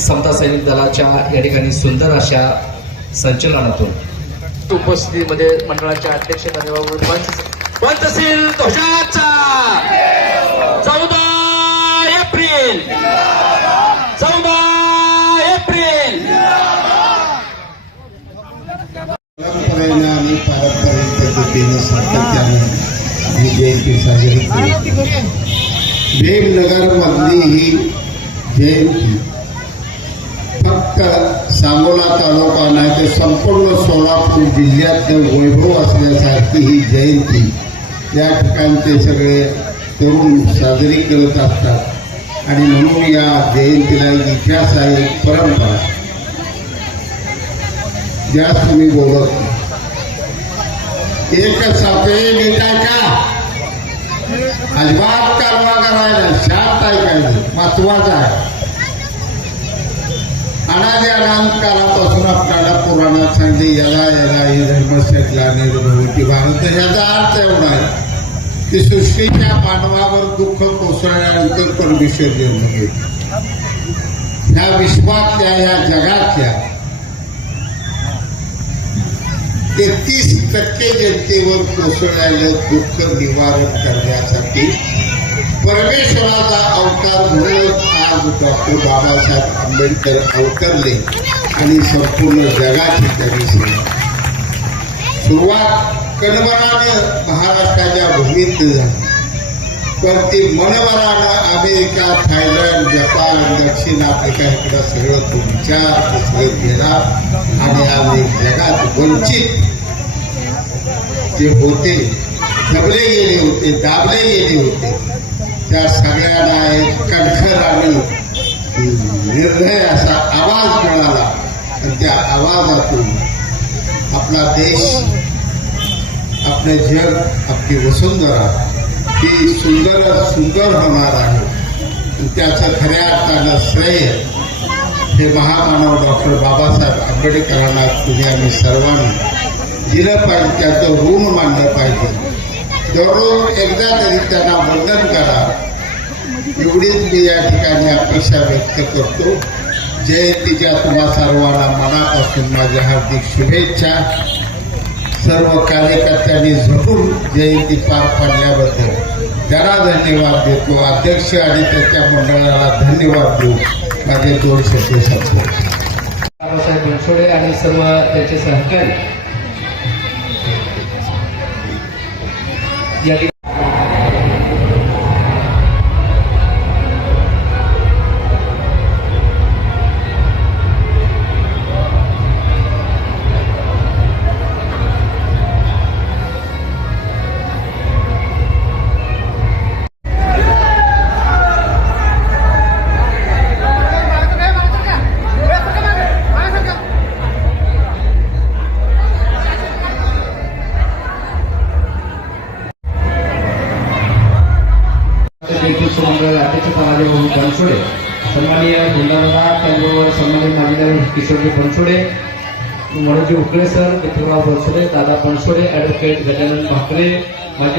समता सैनिक दलाच्या या ठिकाणी सुंदर अशा संचलनातून. उपस्थितीमध्ये मंडळाच्या अध्यक्ष पंचशील ध्वजाचा. चौदा एप्रिल. चौदा एप्रिल. परंपरेनं आणि पारंपरिक पद्धतीनं सातत्यानं ही जयंती साजरी केली. भीमनगरमधली ही जयंती फक्त सांगोला तालुका नाही तर संपूर्ण सोलापूर जिल्ह्यातलं वैभव असण्यासारखी ही जयंती. या ठिकाणचे सगळे तरुण साजरी करत असतात. आणि म्हणून या जयंतीला एक इतिहास आहे एक परंपरा. आहे. तुम्ही बोलत एक सापे सापळे का? अजिबात कारवा करायला शांत ऐकायचं महत्वाचं आहे. कालापासून आपल्याला पुराणात सांगते. याला याला हे धर्मशेतला निर्भवती भारत याचा अर्थ एवढा आहे की सृष्टीच्या मानवावर दुःख कोसळल्यानंतर परमेश्वर जन्म घेतो. ह्या विश्वातल्या ह्या जगातल्या तेहतीस टक्के जनतेवर कोसळलेलं दुःख निवारण करण्यासाठी परमेश्वराचा अवतार म्हणून आज डॉक्टर बाबासाहेब आंबेडकर अवतरले आणि संपूर्ण जगाची त्यांनी सेवा सुरुवात कणबरानं महाराष्ट्राच्या भूमीत झाली. पण ती मनभरानं अमेरिका थायलंड जपान दक्षिण आफ्रिका इकडं सगळं तो विचार तो गेला आणि आज जगात वंचित. जे होते दबले गेले होते दाबले गेले होते. त्या सगळ्यांना एक कणखर आणि निर्णय असा आवाज मिळाला. आणि त्या आवाजातून आपला देश आपले जग आपली वसुंधरा ही सुंदर सुंदर होणार आहे. त्याचं खऱ्या अर्थानं श्रेय हे महामानव डॉक्टर बाबासाहेब आंबेडकरांना तुम्ही आम्ही सर्वांनी दिलं पाहिजे त्याचं ऋण मानलं पाहिजे. दररोज एकदा तरी त्यांना वंदन करा. एवढीच मी या ठिकाणी अपेक्षा व्यक्त करतो. जयंतीच्या तुम्हा सर्वांना मनापासून माझ्या हार्दिक शुभेच्छा. सर्व कार्यकर्त्यांनी झटून जयंती पार पाडल्याबद्दल त्यांना धन्यवाद देतो. अध्यक्ष आणि त्याच्या मंडळाला धन्यवाद देऊ माझे दोन शब्द संपतो बाबासाहेब बनसोडे आणि सर्व त्याचे सहकारी या ठिकाणी પંચોડે સન્માનીય જિલ્લા વડા કેન્દ્ર સન્માનિત માનીદાર કિશોરજી પંચોડે મનોજી ઉકળે સર કે થોડા વર્ષોડે દાદા પંચોડે એડવોકેટ ગજાનંદ ભાકરે